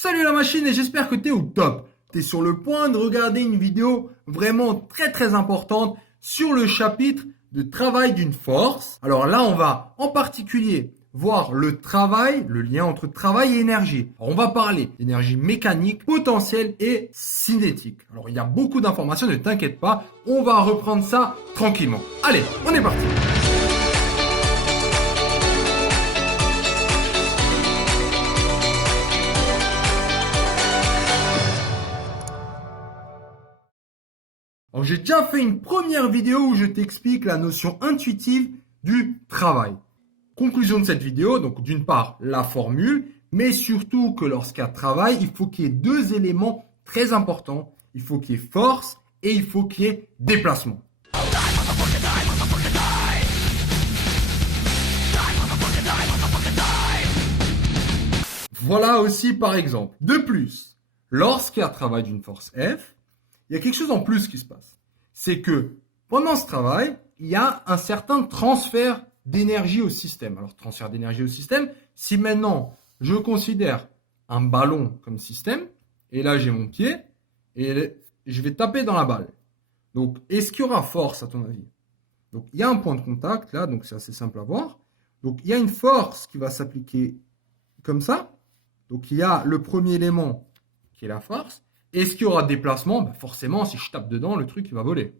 Salut la machine et j'espère que tu es au top. Tu es sur le point de regarder une vidéo vraiment très importante sur le chapitre de travail d'une force. Alors là, on va en particulier voir le travail, le lien entre travail et énergie. Alors, on va parler d'énergie mécanique, potentielle et cinétique. Alors il y a beaucoup d'informations, ne t'inquiète pas, on va reprendre ça tranquillement. Allez, on est parti. Alors, j'ai déjà fait une première vidéo où je t'explique la notion intuitive du travail. Conclusion de cette vidéo, donc d'une part la formule, mais surtout que lorsqu'il y a travail, il faut qu'il y ait deux éléments très importants. Il faut qu'il y ait force et il faut qu'il y ait déplacement. Voilà aussi par exemple. De plus, lorsqu'il y a travail d'une force F, il y a quelque chose en plus qui se passe. C'est que pendant ce travail, il y a un certain transfert d'énergie au système. Alors, transfert d'énergie au système, si maintenant je considère un ballon comme système, et là j'ai mon pied, et je vais taper dans la balle. Donc, est-ce qu'il y aura force à ton avis? Donc, il y a un point de contact là, donc c'est assez simple à voir. Donc, il y a une force qui va s'appliquer comme ça. Donc, il y a le premier élément qui est la force. Est-ce qu'il y aura déplacement? Ben forcément, si je tape dedans, le truc il va voler.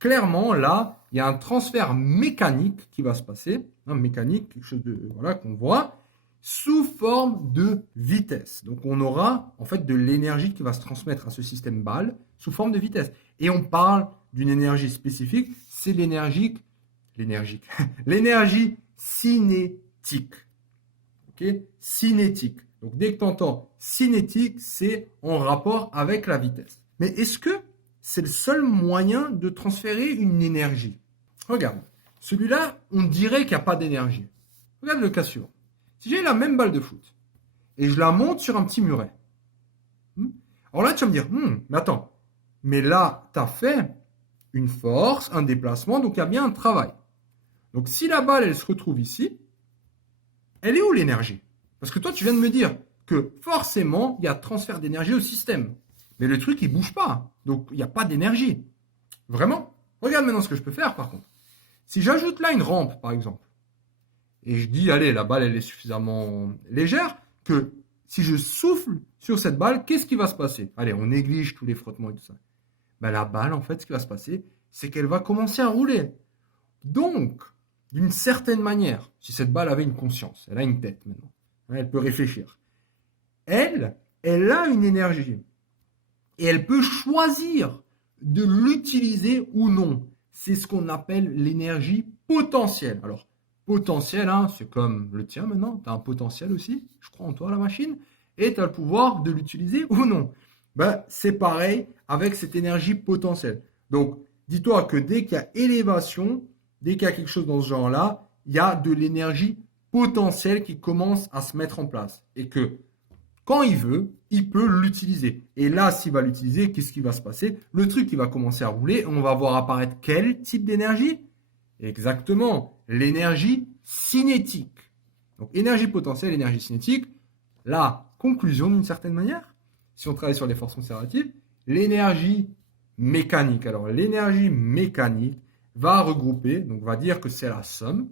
Clairement, là, il y a un transfert mécanique qui va se passer. Mécanique, quelque chose de voilà qu'on voit, sous forme de vitesse. Donc, on aura en fait de l'énergie qui va se transmettre à ce système balle sous forme de vitesse. Et on parle d'une énergie spécifique, c'est l'énergie cinétique. Ok, cinétique. Donc, dès que tu entends cinétique, c'est en rapport avec la vitesse. Mais est-ce que c'est le seul moyen de transférer une énergie? Regarde, celui-là, on dirait qu'il n'y a pas d'énergie. Regarde le cas suivant. Si j'ai la même balle de foot et je la monte sur un petit muret, alors là, tu vas me dire, mais attends, mais là, tu as fait une force, un déplacement, donc il y a bien un travail. Donc, si la balle, elle se retrouve ici, elle est où l'énergie? Parce que toi, tu viens de me dire que forcément, il y a transfert d'énergie au système. Mais le truc, il ne bouge pas. Donc, il n'y a pas d'énergie. Vraiment? Regarde maintenant ce que je peux faire, par contre. Si j'ajoute là une rampe, par exemple, et je dis, allez, la balle, elle est suffisamment légère, que si je souffle sur cette balle, qu'est-ce qui va se passer? Allez, on néglige tous les frottements et tout ça. Ben, la balle, en fait, ce qui va se passer, c'est qu'elle va commencer à rouler. Donc, d'une certaine manière, si cette balle avait une conscience, elle a une tête maintenant, elle peut réfléchir. Elle a une énergie. Et elle peut choisir de l'utiliser ou non. C'est ce qu'on appelle l'énergie potentielle. Alors, potentiel, c'est comme le tien maintenant. Tu as un potentiel aussi, je crois en toi, la machine. Et tu as le pouvoir de l'utiliser ou non. Ben, c'est pareil avec cette énergie potentielle. Donc, dis-toi que dès qu'il y a élévation, dès qu'il y a quelque chose dans ce genre-là, il y a de l'énergie potentielle qui commence à se mettre en place. Et que quand il veut, il peut l'utiliser. Et là, s'il va l'utiliser, qu'est-ce qui va se passer? Le truc, il va commencer à rouler. On va voir apparaître quel type d'énergie? Exactement, l'énergie cinétique. Donc, énergie potentielle, énergie cinétique. La conclusion, d'une certaine manière, si on travaille sur les forces conservatives, l'énergie mécanique. Alors, l'énergie mécanique va regrouper, donc va dire que c'est la somme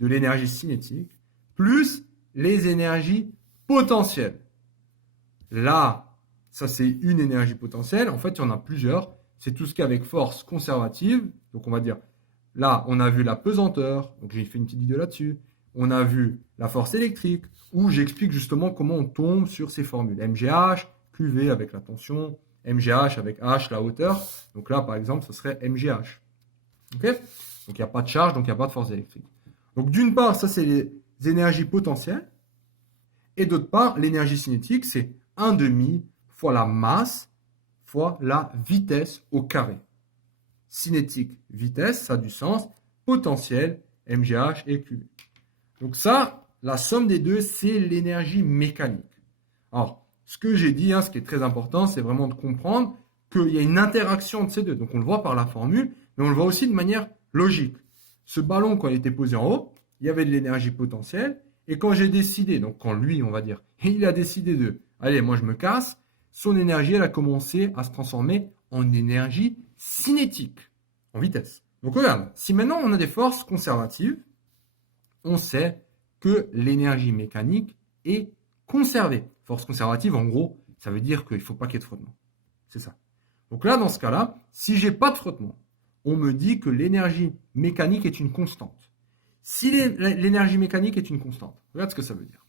de l'énergie cinétique plus les énergies potentielles. Là, ça c'est une énergie potentielle. En fait, il y en a plusieurs. C'est tout ce qui est avec force conservative. Donc, on va dire, là, on a vu la pesanteur. Donc, j'ai fait une petite vidéo là-dessus. On a vu la force électrique, où j'explique justement comment on tombe sur ces formules. MGH, QV avec la tension, MGH avec H, la hauteur. Donc là, par exemple, ce serait MGH. Ok? Donc, il n'y a pas de charge, donc il n'y a pas de force électrique. Donc, d'une part, ça, c'est les énergies potentielles. Et d'autre part, l'énergie cinétique, c'est 1/2 fois la masse fois la vitesse au carré. Cinétique, vitesse, ça a du sens. Potentiel, MGH et QV. Donc ça, la somme des deux, c'est l'énergie mécanique. Alors, ce que j'ai dit, ce qui est très important, c'est vraiment de comprendre qu'il y a une interaction entre ces deux. Donc on le voit par la formule, mais on le voit aussi de manière logique. Ce ballon, quand il était posé en haut, il y avait de l'énergie potentielle Et quand j'ai décidé, donc quand lui, on va dire, il a décidé de, allez, moi je me casse, son énergie, elle a commencé à se transformer en énergie cinétique, en vitesse. Donc regarde, si maintenant on a des forces conservatives, on sait que l'énergie mécanique est conservée. Force conservative, en gros, ça veut dire qu'il ne faut pas qu'il y ait de frottement. C'est ça. Donc là, dans ce cas-là, si j'ai pas de frottement, on me dit que l'énergie mécanique est une constante. Si l'énergie mécanique est une constante, regarde ce que ça veut dire.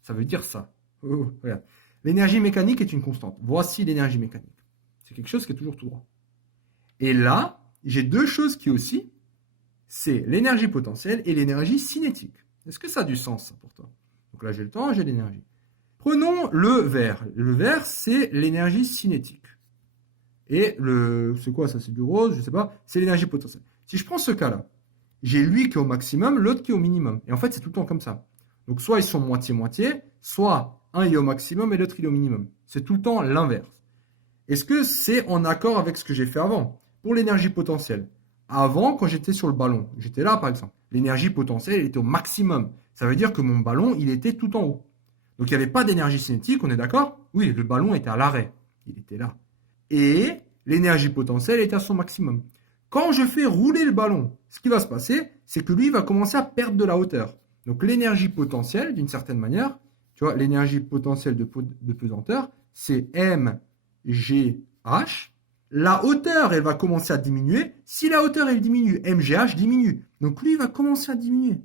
Ça veut dire ça. Regarde. L'énergie mécanique est une constante. Voici l'énergie mécanique. C'est quelque chose qui est toujours tout droit. Et là, j'ai deux choses qui aussi, c'est l'énergie potentielle et l'énergie cinétique. Est-ce que ça a du sens ça, pour toi? Donc là, j'ai le temps, j'ai l'énergie. Prenons le vert. Le vert, c'est l'énergie cinétique. Et c'est quoi ça? C'est du rose, je sais pas. C'est l'énergie potentielle. Si je prends ce cas-là, j'ai lui qui est au maximum, l'autre qui est au minimum. Et en fait, c'est tout le temps comme ça. Donc soit ils sont moitié-moitié, soit un est au maximum et l'autre il est au minimum. C'est tout le temps l'inverse. Est-ce que c'est en accord avec ce que j'ai fait avant? Pour l'énergie potentielle. Avant, quand j'étais sur le ballon, j'étais là par exemple, l'énergie potentielle elle était au maximum. Ça veut dire que mon ballon, il était tout en haut. Donc il n'y avait pas d'énergie cinétique, on est d'accord? Oui, le ballon était à l'arrêt. Il était là. Et l'énergie potentielle était à son maximum. Quand je fais rouler le ballon, ce qui va se passer, c'est que lui va commencer à perdre de la hauteur. Donc l'énergie potentielle, d'une certaine manière, tu vois, l'énergie potentielle de pesanteur, c'est mgh. La hauteur, elle va commencer à diminuer. Si la hauteur, elle diminue, mgh diminue. Donc lui, il va commencer à diminuer.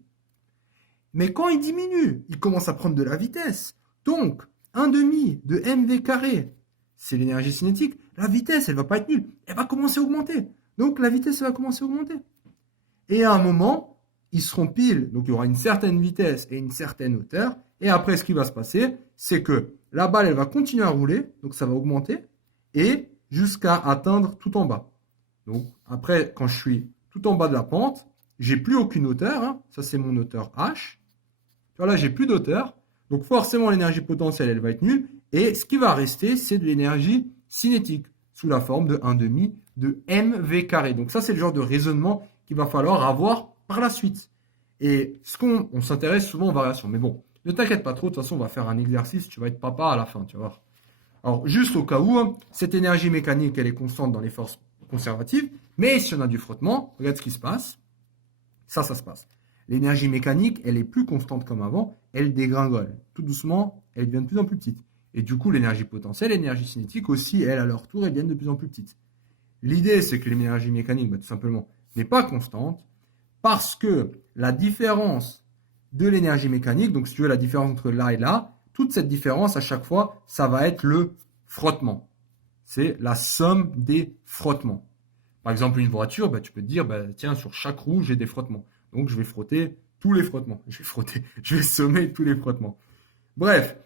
Mais quand il diminue, il commence à prendre de la vitesse. Donc, 1/2 de mv carré, c'est l'énergie cinétique. La vitesse, elle va pas être nulle. Elle va commencer à augmenter. Donc, la vitesse, elle va commencer à augmenter. Et à un moment, ils seront pile. Donc, il y aura une certaine vitesse et une certaine hauteur. Et après, ce qui va se passer, c'est que la balle, elle va continuer à rouler. Donc, ça va augmenter. Et jusqu'à atteindre tout en bas. Donc, après, quand je suis tout en bas de la pente, j'ai plus aucune hauteur. Hein. Ça, c'est mon hauteur H. Là, j'ai plus d'hauteur. Donc, forcément, l'énergie potentielle, elle va être nulle. Et ce qui va rester, c'est de l'énergie cinétique sous la forme de 1/2 de mv carré. Donc, ça, c'est le genre de raisonnement qu'il va falloir avoir par la suite. Et on s'intéresse souvent aux variations. Mais bon, ne t'inquiète pas trop. De toute façon, on va faire un exercice. Tu vas être papa à la fin, tu vas voir. Alors, juste au cas où, cette énergie mécanique, elle est constante dans les forces conservatives. Mais si on a du frottement, regarde ce qui se passe. Ça se passe. L'énergie mécanique, elle est plus constante comme avant, elle dégringole. Tout doucement, elle devient de plus en plus petite. Et du coup, l'énergie potentielle, l'énergie cinétique aussi, elles, à leur tour, elles deviennent de plus en plus petites. L'idée, c'est que l'énergie mécanique, tout simplement, n'est pas constante parce que la différence de l'énergie mécanique, donc si tu veux la différence entre là et là, toute cette différence, à chaque fois, ça va être le frottement. C'est la somme des frottements. Par exemple, une voiture, tu peux te dire, tiens, sur chaque roue, j'ai des frottements. Donc, je vais frotter tous les frottements. Je vais sommer tous les frottements. Bref,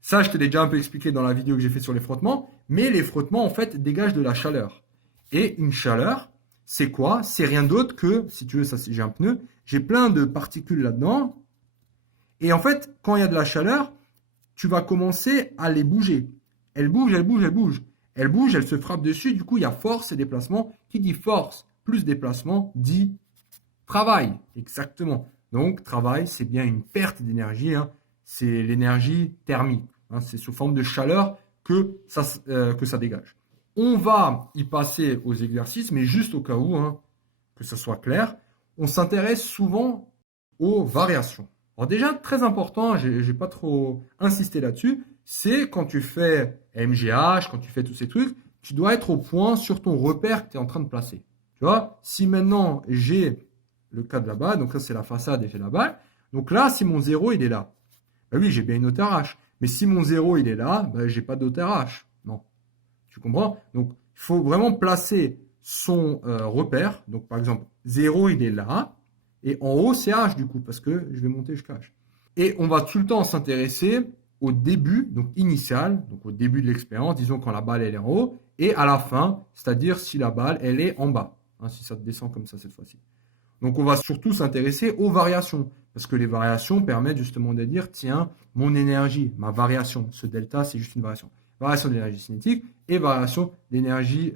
ça, je te l'ai déjà un peu expliqué dans la vidéo que j'ai fait sur les frottements. Mais les frottements, en fait, dégagent de la chaleur. Et une chaleur, c'est quoi? C'est rien d'autre que, si tu veux, ça, j'ai un pneu. J'ai plein de particules là-dedans. Et en fait, quand il y a de la chaleur, tu vas commencer à les bouger. Elles bougent, elles bougent, elles bougent. Elles bougent, elles se frappent dessus. Du coup, il y a force et déplacement. Qui dit force plus déplacement dit travail, exactement. Donc, travail, c'est bien une perte d'énergie. Hein. C'est l'énergie thermique. Hein. C'est sous forme de chaleur que ça dégage. On va y passer aux exercices, mais juste au cas où, hein, que ça soit clair, on s'intéresse souvent aux variations. Alors déjà, très important, j'ai pas trop insisté là-dessus, c'est quand tu fais MGH, quand tu fais tous ces trucs, tu dois être au point sur ton repère que tu es en train de placer. Tu vois, si maintenant j'ai le cas de la balle, donc ça c'est la façade et j'ai la balle, donc là, si mon 0 il est là, oui, j'ai bien une hauteur H. Mais si mon 0 il est là, j'ai pas d'hauteur H. Non. Tu comprends? Donc, il faut vraiment placer son repère. Donc, par exemple, 0 il est là. Et en haut, c'est H du coup, parce que je vais monter jusqu'à H. Et on va tout le temps s'intéresser au début, donc initial, donc au début de l'expérience, disons quand la balle elle est en haut, et à la fin, c'est-à-dire si la balle elle est en bas, hein, si ça descend comme ça cette fois-ci. Donc on va surtout s'intéresser aux variations, parce que les variations permettent justement de dire, tiens, mon énergie, ma variation, ce delta c'est juste une variation. Variation d'énergie cinétique et variation d'énergie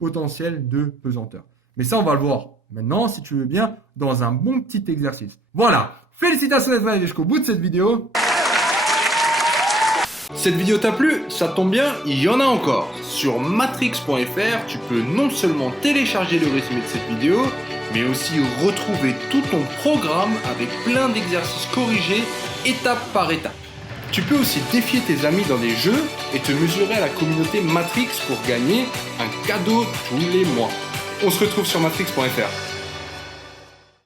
potentielle de pesanteur. Mais ça on va le voir maintenant, si tu veux bien, dans un bon petit exercice. Voilà, Félicitations d'être allé jusqu'au bout de cette vidéo. Cette vidéo t'a plu? Ça tombe bien, il y en a encore. Sur matrix.fr, tu peux non seulement télécharger le résumé de cette vidéo, mais aussi retrouver tout ton programme avec plein d'exercices corrigés étape par étape. Tu peux aussi défier tes amis dans des jeux et te mesurer à la communauté Matrix pour gagner un cadeau tous les mois. On se retrouve sur matrix.fr.